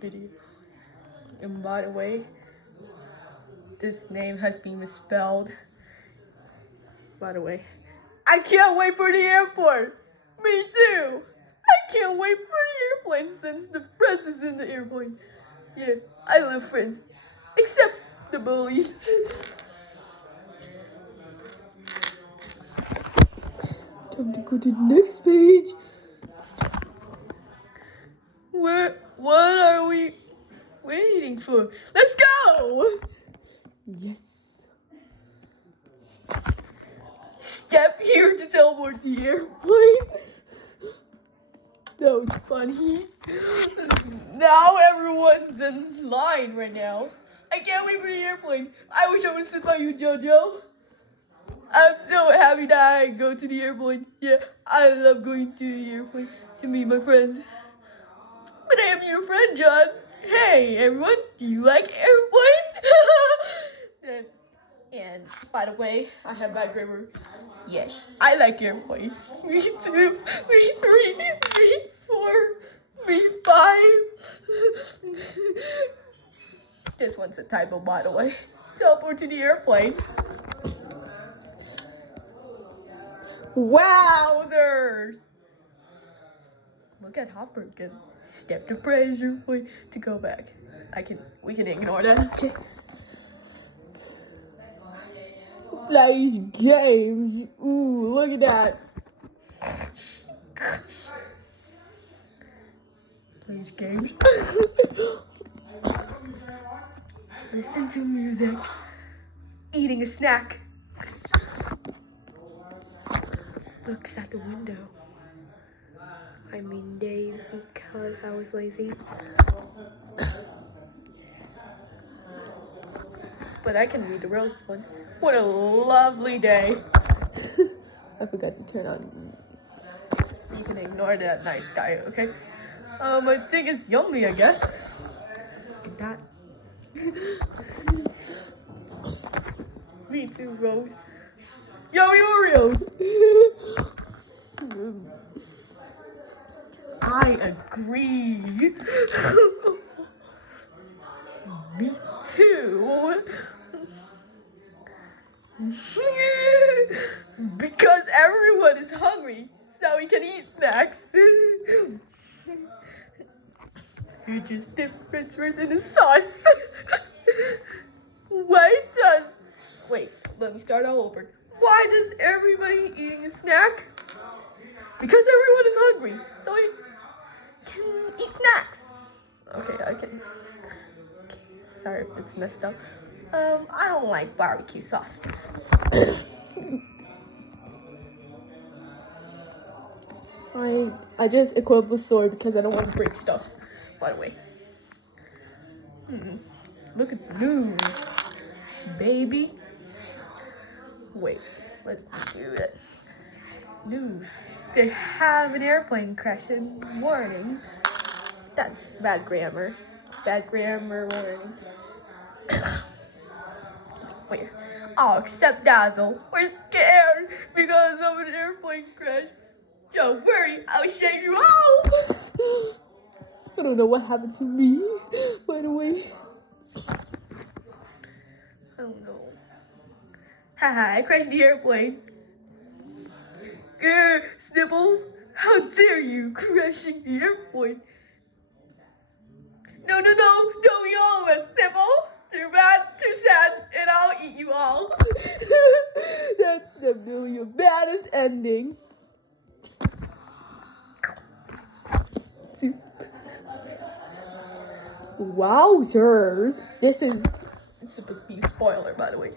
video. And by the way, this name has been misspelled. By the way, I can't wait for the airport. Me too. I can't wait for the airplane since the friends is in the airplane. Yeah, I love friends. Except the bullies. Time to go to the next page. What are we waiting for? Let's go! Yes. Step here to teleport the airplane. That was funny. Now everyone's in line right now. I can't wait for the airplane. I wish I would sit by you, Jojo. I'm so happy that I go to the airplane. Yeah, I love going to the airplane to meet my friends. But I am your friend, John. Hey, everyone, do you like airplane? And by the way, I have bad grammar. Yes, I like airplane. Me too. Me three. Me four. Me five. This one's a typo, by the way. Teleport to the airplane. Wowzers! Look at Hopper again. Step to pressure point to go back. We can ignore that. Okay. Plays games. Ooh, look at that. Plays games. Listen to music. Eating a snack. Looks at the window. I mean Dave, because I was lazy. But I can read the rose one. What a lovely day. I forgot to turn on. You can ignore that night sky, okay? I think it's yummy, I guess. Look at that. Me too, Rose. Yummy Oreos! I agree. Me too. Because everyone is hungry, so we can eat snacks. You just dip french fries in the sauce. Wait, let me start all over. Why does everybody eating a snack? Because everyone is hungry, so we can eat snacks. Okay, I can. Okay. Sorry if it's messed up. I don't like barbecue sauce. I just equipped a sword because I don't want to break stuff. By the way. Look at the news, baby. Wait, let's do it. News. They have an airplane crashing warning. That's bad grammar. Bad grammar warning. Wait. Oh, except Dazzle. We're scared because of an airplane crash. Don't worry, I'll shake you off. I don't know what happened to me, by the way. I don't know. Haha, I crashed the airplane. Grr, Snipple, how dare you crashing the airplane? No, don't be all of us, Snipple. Too bad, too sad, and I'll eat you all. That's the million baddest ending. Wowzers. It's supposed to be a spoiler, by the way.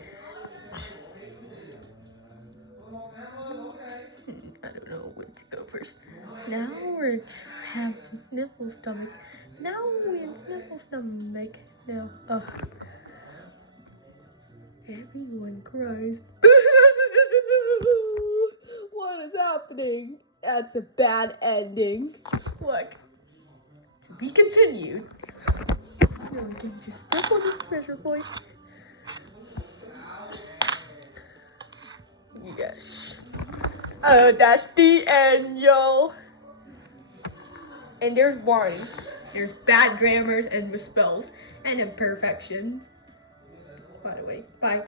I don't know where to go first. Now we're trapped in Sniffle stomach. Now we're in Sniffle stomach. Now, everyone cries. What is happening? That's a bad ending. Look, to be continued. No, we can just step on this pressure point. Yes. That's the end, yo. And there's warning. There's bad grammars and misspells and imperfections. By the way, bye.